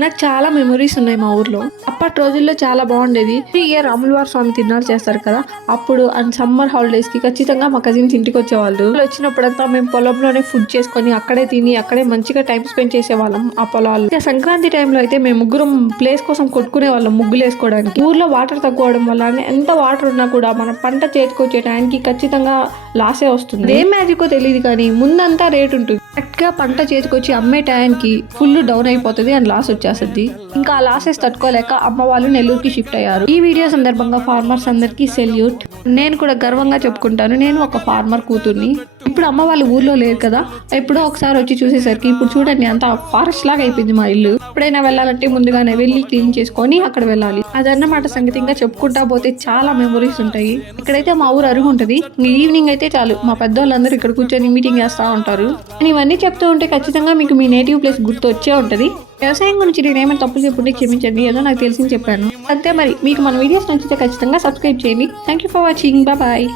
నాకు చాలా మెమరీస్ ఉన్నాయి మా ఊర్లో. అప్పటి రోజుల్లో చాలా బాగుండేది. ఈ ఇయర్ రాములవారి స్వామి తిరునాళ్ళు చేస్తారు కదా, అప్పుడు అండ్ సమ్మర్ హాలిడేస్ కి ఖచ్చితంగా మా కజిన్స్ ఇంటికి వచ్చేవాళ్ళు. వచ్చినప్పుడంతా మేము పొలంలోనే ఫుడ్ చేసుకొని అక్కడే తిని అక్కడే మంచిగా టైం స్పెండ్ చేసేవాళ్ళం ఆ పొలాలు. ఇక సంక్రాంతి టైంలో అయితే మేము ముగ్గురం ప్లేస్ కోసం కొట్టుకునే వాళ్ళం ముగ్గులు వేసుకోవడానికి. ఊర్లో వాటర్ తక్కువడం వల్ల ఎంత వాటర్ ఉన్నా కూడా మన పంట చేతికొచ్చే టైంకి ఖచ్చితంగా లాసే వస్తుంది. ఏం మ్యాజికో తెలియదు కానీ ముందంతా రేట్ ఉంటుంది. కరెక్ట్ గా పంట చేతికొచ్చి అమ్మే టైంకి ఫుల్ డౌన్ అయిపోతుంది అండ్ లాస్ వచ్చేస్తుంది. ఇంకా ఆ లాసెస్ తట్టుకోలేక అమ్మ వాళ్ళు నెల్లూరుకి షిఫ్ట్ అయ్యారు. ఈ వీడియో సందర్భంగా ఫార్మర్స్ అందరికి సెల్యూట్. నేను కూడా గర్వంగా చెప్పుకుంటాను, నేను ఒక ఫార్మర్ కూతుర్ని. ఇప్పుడు అమ్మ వాళ్ళు ఊర్లో లేరు కదా, ఎప్పుడో ఒకసారి వచ్చి చూసేసరికి ఇప్పుడు చూడండి అంత ఫారెస్ట్ లాగా అయిపోయింది మా ఇల్లు. ఎప్పుడైనా వెళ్ళాలంటే ముందుగానే వెళ్ళి క్లీన్ చేసుకొని అక్కడ వెళ్ళాలి. అదన్నమాట సంగతి. ఇంకా చెప్పుకుంటా పోతే చాలా మెమరీస్ ఉంటాయి. ఇక్కడైతే మా ఊరు అరుగు ఉంటుంది. ఈవినింగ్ అయితే చాలు మా పెద్దవాళ్ళందరూ ఇక్కడ కూర్చొని మీటింగ్ చేస్తూ ఉంటారు. ఇవన్నీ చెప్తూ ఉంటే ఖచ్చితంగా మీకు మీ నేటివ్ ప్లేస్ గుర్తు వచ్చే ఉంటుంది. వ్యవసాయం గురించి నేను ఏమైనా తప్పు చెప్పుంటే క్షమించండి, ఏదో నాకు తెలిసింది చెప్పాను అంతే. మరి మీకు మన వీడియోస్ నచ్చితే ఖచ్చితంగా సబ్స్క్రైబ్ చేయండి. Thank you for watching. Bye.